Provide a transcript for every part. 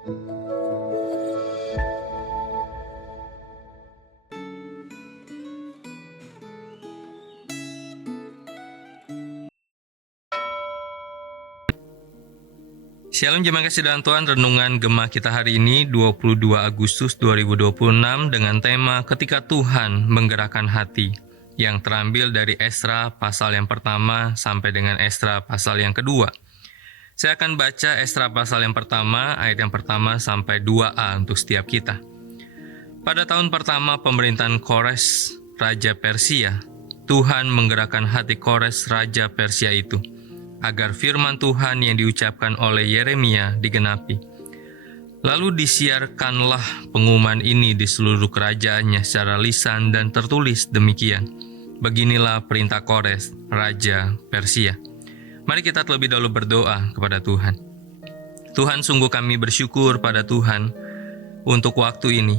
Shalom jemaat kasih dalam Tuhan, renungan Gemah kita hari ini 22 Agustus 2026 dengan tema Ketika Tuhan Menggerakkan Hati, yang terambil dari Esra pasal yang pertama sampai dengan Esra pasal yang kedua. Saya akan baca Esra pasal yang pertama, ayat yang pertama sampai 2a untuk setiap kita. Pada tahun pertama pemerintahan Kores, Raja Persia, Tuhan menggerakkan hati Kores, Raja Persia itu, agar firman Tuhan yang diucapkan oleh Yeremia digenapi. Lalu disiarkanlah pengumuman ini di seluruh kerajaannya secara lisan dan tertulis demikian. Beginilah perintah Kores, Raja Persia. Mari kita terlebih dahulu berdoa kepada Tuhan. Tuhan, sungguh kami bersyukur pada Tuhan untuk waktu ini.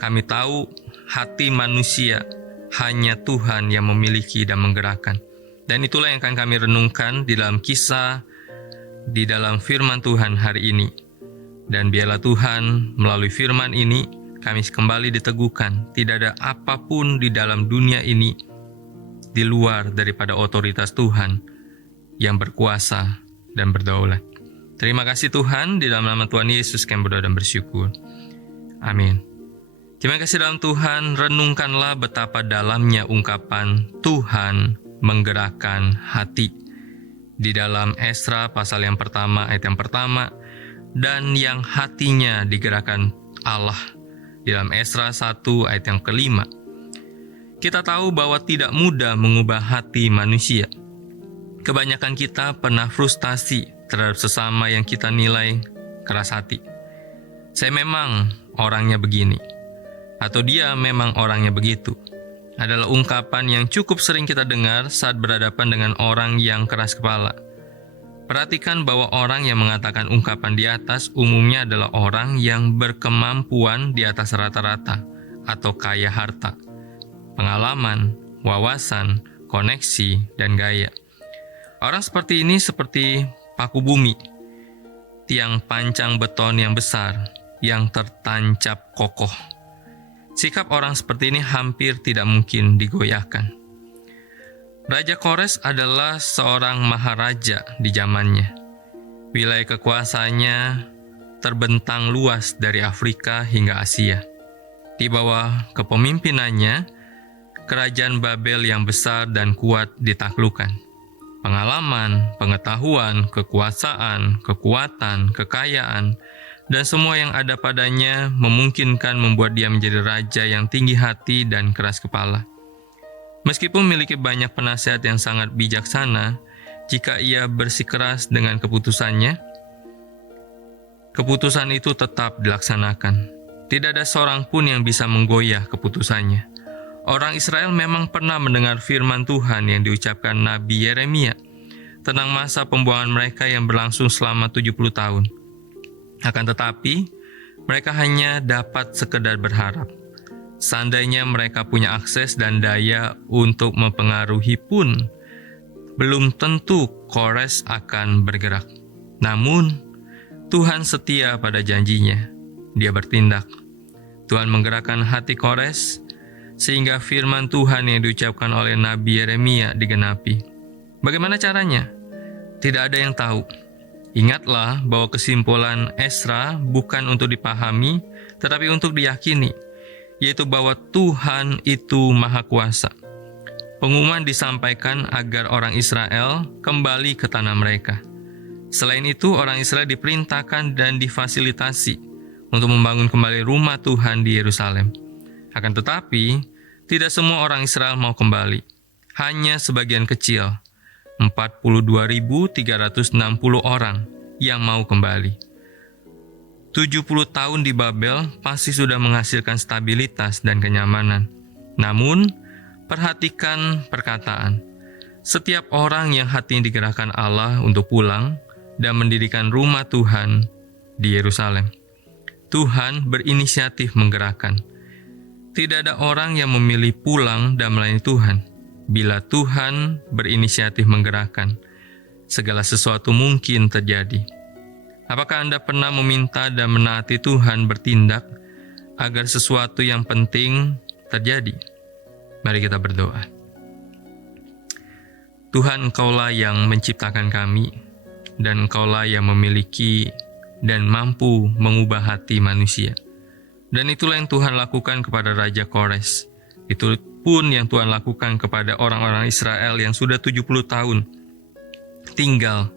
Kami tahu hati manusia hanya Tuhan yang memiliki dan menggerakkan. Dan itulah yang akan kami renungkan di dalam kisah, di dalam firman Tuhan hari ini. Dan biarlah Tuhan melalui firman ini, kami kembali diteguhkan. Tidak ada apapun di dalam dunia ini, di luar daripada otoritas Tuhan yang berkuasa dan berdaulat. Terima kasih Tuhan, di dalam nama Tuhan Yesus kami berdoa dan bersyukur. Amin. Terima kasih dalam Tuhan, renungkanlah betapa dalamnya ungkapan Tuhan menggerakkan hati di dalam Esra pasal yang pertama ayat yang pertama, dan yang hatinya digerakkan Allah di dalam Esra 1 ayat yang kelima. Kita tahu bahwa tidak mudah mengubah hati manusia. Kebanyakan kita pernah frustasi terhadap sesama yang kita nilai keras hati. Saya memang orangnya begini, atau dia memang orangnya begitu, adalah ungkapan yang cukup sering kita dengar saat berhadapan dengan orang yang keras kepala. Perhatikan bahwa orang yang mengatakan ungkapan di atas umumnya adalah orang yang berkemampuan di atas rata-rata atau kaya harta, pengalaman, wawasan, koneksi, dan gaya. Orang seperti ini seperti paku bumi, tiang pancang beton yang besar yang tertancap kokoh. Sikap orang seperti ini hampir tidak mungkin digoyahkan. Raja Kores adalah seorang maharaja di zamannya. Wilayah kekuasaannya terbentang luas dari Afrika hingga Asia. Di bawah kepemimpinannya, kerajaan Babel yang besar dan kuat ditaklukkan. Pengalaman, pengetahuan, kekuasaan, kekuatan, kekayaan, dan semua yang ada padanya memungkinkan membuat dia menjadi raja yang tinggi hati dan keras kepala. Meskipun memiliki banyak penasihat yang sangat bijaksana, jika ia bersikeras dengan keputusannya, keputusan itu tetap dilaksanakan. Tidak ada seorang pun yang bisa menggoyah keputusannya. Orang Israel memang pernah mendengar firman Tuhan yang diucapkan Nabi Yeremia tentang masa pembuangan mereka yang berlangsung selama 70 tahun. Akan tetapi, mereka hanya dapat sekedar berharap. Seandainya mereka punya akses dan daya untuk mempengaruhi pun, belum tentu Kores akan bergerak. Namun, Tuhan setia pada janjinya. Dia bertindak. Tuhan menggerakkan hati Kores, sehingga firman Tuhan yang diucapkan oleh Nabi Yeremia digenapi. Bagaimana caranya? Tidak ada yang tahu. Ingatlah bahwa kesimpulan Esra bukan untuk dipahami, tetapi untuk diyakini, yaitu bahwa Tuhan itu Maha Kuasa. Pengumuman disampaikan agar orang Israel kembali ke tanah mereka. Selain itu, orang Israel diperintahkan dan difasilitasi untuk membangun kembali rumah Tuhan di Yerusalem. Akan tetapi, tidak semua orang Israel mau kembali. Hanya sebagian kecil, 42.360 orang yang mau kembali. 70 tahun di Babel pasti sudah menghasilkan stabilitas dan kenyamanan. Namun, perhatikan perkataan. Setiap orang yang hatinya digerakkan Allah untuk pulang dan mendirikan rumah Tuhan di Yerusalem. Tuhan berinisiatif menggerakkan. Tidak ada orang yang memilih pulang dan melayani Tuhan. Bila Tuhan berinisiatif menggerakkan, segala sesuatu mungkin terjadi. Apakah Anda pernah meminta dan menaati Tuhan bertindak agar sesuatu yang penting terjadi? Mari kita berdoa. Tuhan, Engkaulah yang menciptakan kami, dan Engkaulah yang memiliki dan mampu mengubah hati manusia. Dan itulah yang Tuhan lakukan kepada Raja Kores. Itu pun yang Tuhan lakukan kepada orang-orang Israel yang sudah 70 tahun tinggal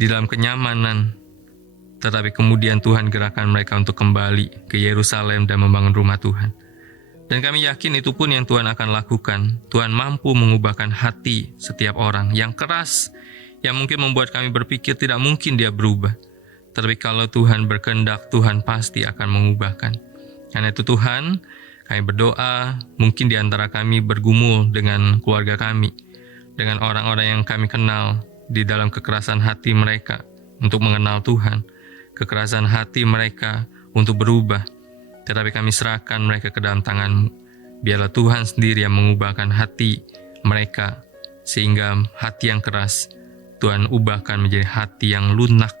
di dalam kenyamanan, tetapi kemudian Tuhan gerakkan mereka untuk kembali ke Yerusalem dan membangun rumah Tuhan. Dan kami yakin itu pun yang Tuhan akan lakukan. Tuhan mampu mengubahkan hati setiap orang yang keras, yang mungkin membuat kami berpikir tidak mungkin dia berubah. Tapi kalau Tuhan berkehendak, Tuhan pasti akan mengubahkan. Karena itu Tuhan, kami berdoa, mungkin di antara kami bergumul dengan keluarga kami, dengan orang-orang yang kami kenal, di dalam kekerasan hati mereka untuk mengenal Tuhan, kekerasan hati mereka untuk berubah. Tetapi kami serahkan mereka ke dalam tangan-Mu. Biarlah Tuhan sendiri yang mengubahkan hati mereka, sehingga hati yang keras Tuhan ubahkan menjadi hati yang lunak,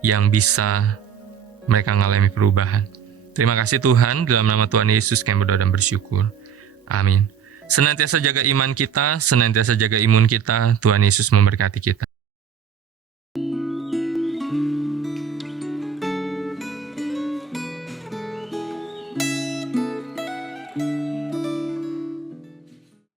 yang bisa mereka mengalami perubahan. Terima kasih Tuhan, dalam nama Tuhan Yesus kami berdoa dan bersyukur. Amin. Senantiasa jaga iman kita, senantiasa jaga imun kita. Tuhan Yesus memberkati kita.